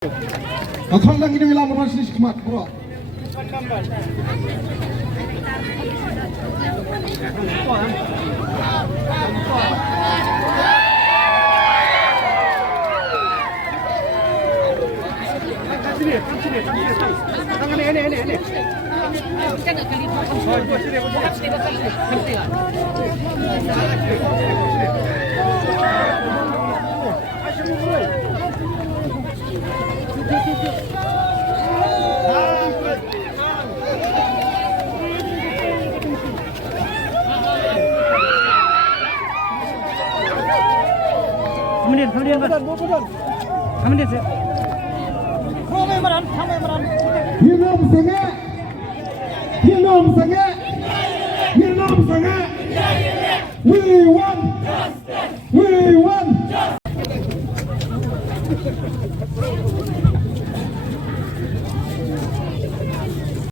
Atau lagi ni wilayah Malaysia kemat bro. Kemudian sih. Hinom sangat. We want.